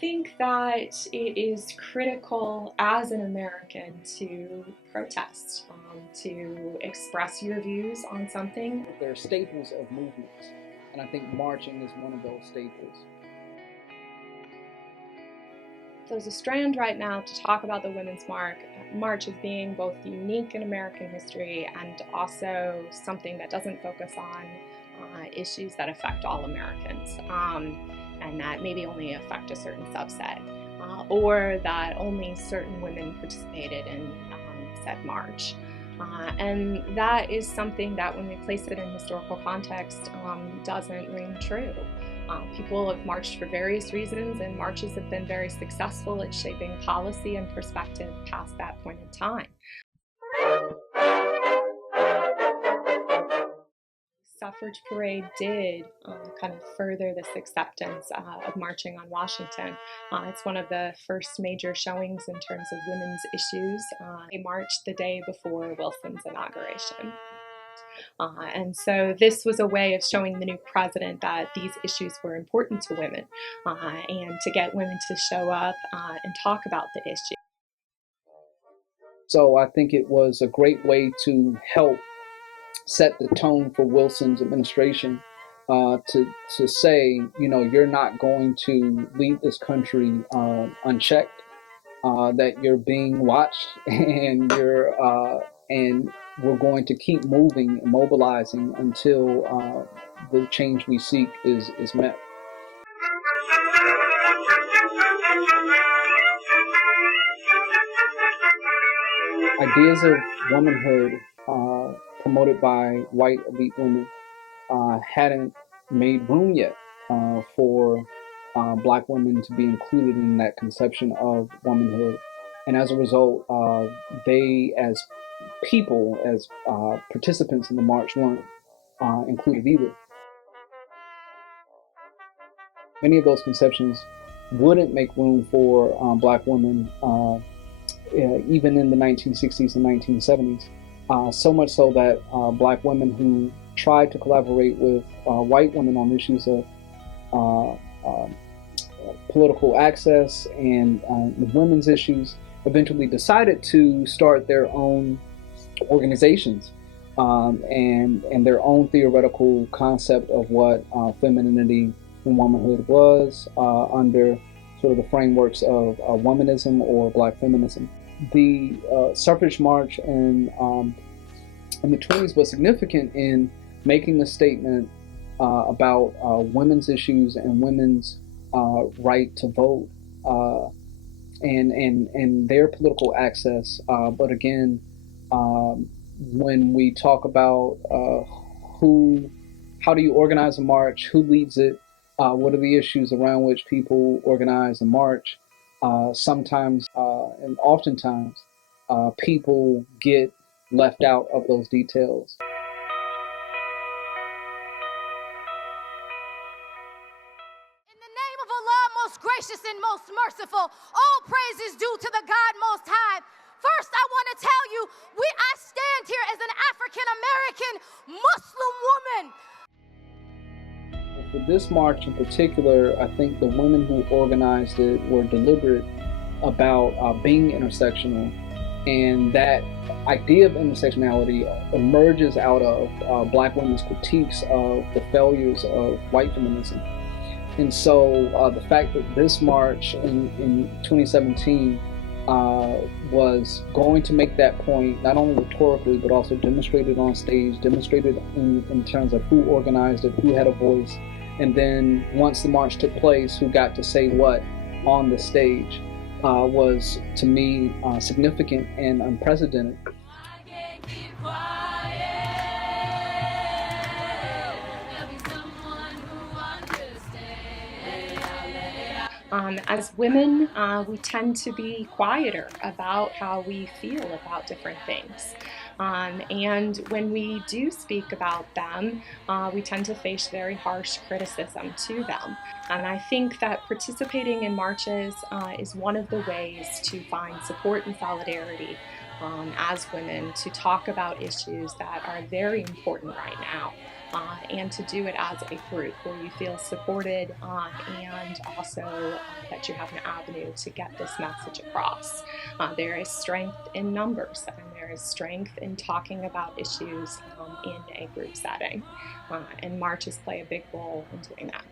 think that it is critical as an American to protest, to express your views on something. There are staples of movements, and I think marching is one of those staples. There's a strand right now to talk about the Women's March as being both unique in American history and also something that doesn't focus on issues that affect all Americans, and that maybe only affect a certain subset, or that only certain women participated in said march. And that is something that, when we place it in historical context, doesn't ring true. People have marched for various reasons, and marches have been very successful at shaping policy and perspective past that point in time. Suffrage Parade did kind of further this acceptance of marching on Washington. It's one of the first major showings in terms of women's issues. They marched the day before Wilson's inauguration. And so this was a way of showing the new president that these issues were important to women, and to get women to show up and talk about the issue. So I think it was a great way to help set the tone for Wilson's administration, to say, you know, you're not going to lead this country unchecked, that you're being watched, and we're going to keep moving and mobilizing until the change we seek is met. Ideas of womanhood promoted by white elite women hadn't made room yet for Black women to be included in that conception of womanhood. And as a result, they, as people, as participants in the march, weren't included either. Many of those conceptions wouldn't make room for Black women, even in the 1960s and 1970s. So much so that Black women who tried to collaborate with white women on issues of political access and women's issues eventually decided to start their own organizations, and their own theoretical concept of what femininity and womanhood was, under sort of the frameworks of womanism or Black feminism. The suffrage march in the 20s was significant in making the statement about women's issues and women's right to vote, and their political access. But again, when we talk about how do you organize a march, who leads it, what are the issues around which people organize a march, sometimes and oftentimes people get left out of those details. In the name of Allah, most gracious and most merciful, all praise is due to the God Most High. First, I want to tell you, I stand here as an African-American Muslim woman. For this march in particular, I think the women who organized it were deliberate about being intersectional, and that idea of intersectionality emerges out of Black women's critiques of the failures of white feminism. And so the fact that this march in 2017 was going to make that point, not only rhetorically, but also demonstrated on stage, demonstrated in terms of who organized it, who had a voice, and then once the march took place, who got to say what on the stage, was, to me, significant and unprecedented. As women, we tend to be quieter about how we feel about different things. And when we do speak about them, we tend to face very harsh criticism to them. And I think that participating in marches is one of the ways to find support and solidarity as women to talk about issues that are very important right now. And to do it as a group where you feel supported and also that you have an avenue to get this message across. There is strength in numbers, and there is strength in talking about issues in a group setting. And marches play a big role in doing that.